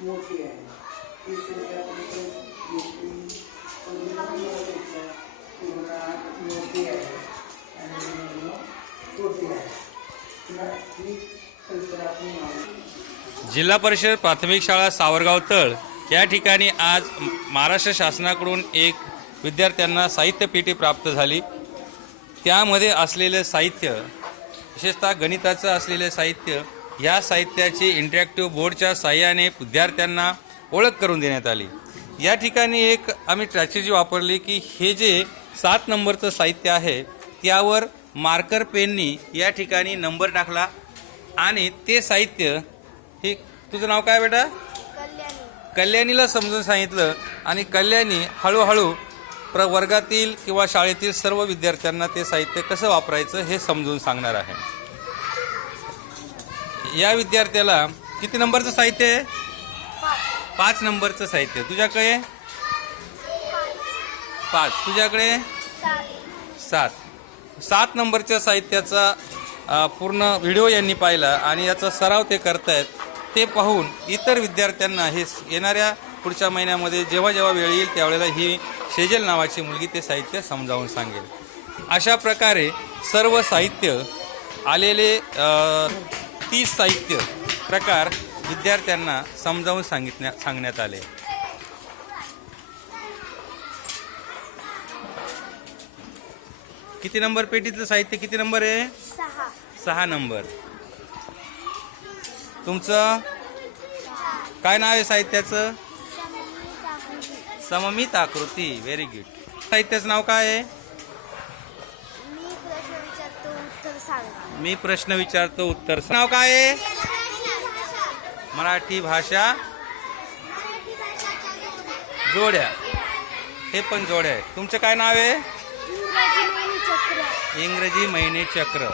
मोठी आहे. ती संख्या मोठी आहे आणि छोटी आहे. ही कल्पना आपण जिल्हा परिषद प्राथमिक शाळा सावरगाव तळ या ठिकाणी आज महाराष्ट्र शासनाकडून एक विद्यार्थ्यांना साहित्य पेटी प्राप्त झाली. त्यामध्ये असलेले साहित्य, विशेषतः गणिताचं असलेले साहित्य, या साहित्याची इंटरॅक्टिव्ह बोर्डच्या साहाय्याने विद्यार्थ्यांना ओळख करून देण्यात आली. या ठिकाणी एक आम्ही स्ट्रॅटेजी वापरली की हे जे 7 नंबरचं साहित्य आहे त्यावर मार्कर पेननी या ठिकाणी नंबर टाकला आणि ते साहित्य, हे तुझं नाव काय बेटा? कल्याणीला समजून सांगितलं आणि कल्याणी हळूहळू वर्गातील किंवा शाळेतील सर्व विद्यार्थ्यांना ते साहित्य कसं वापरायचं हे समजून सांगणार आहे. या विद्यार्थ्याला किती नंबरचं साहित्य आहे? 5 नंबरचं साहित्य. तुझ्याकडे 5, तुझ्याकडे 7 नंबरच्या साहित्याचा पूर्ण व्हिडिओ यांनी पाहिला आणि याचा सराव ते करतायत. ते पाहून इतर विद्यार्थ्यांना हे येणाऱ्या पुढच्या महिन्यामध्ये जेव्हा जेव्हा वेळ येईल त्यावेळेला ही शेजल नावाची मुलगी ते साहित्य समजावून सांगेल. अशा प्रकारे सर्व साहित्य आलेले 30 साहित्य प्रकार विद्यार्थ्यांना समजावून सांगण्यात आले. किती नंबर पेटीतलं साहित्य किती नंबर आहे? 6 नंबर. तुमचं काय नाव आहे साहित्याचं? सममित आकृती. Very good. साहित्याचं नाव काय आहे? मी प्रश्न विचारतो उत्तर सांगा. नाव काय आहे? मराठी भाषा जोड्या. हे पण जोड्या आहेत. तुमचं काय नाव आहे? इंग्रजी महिने चक्र.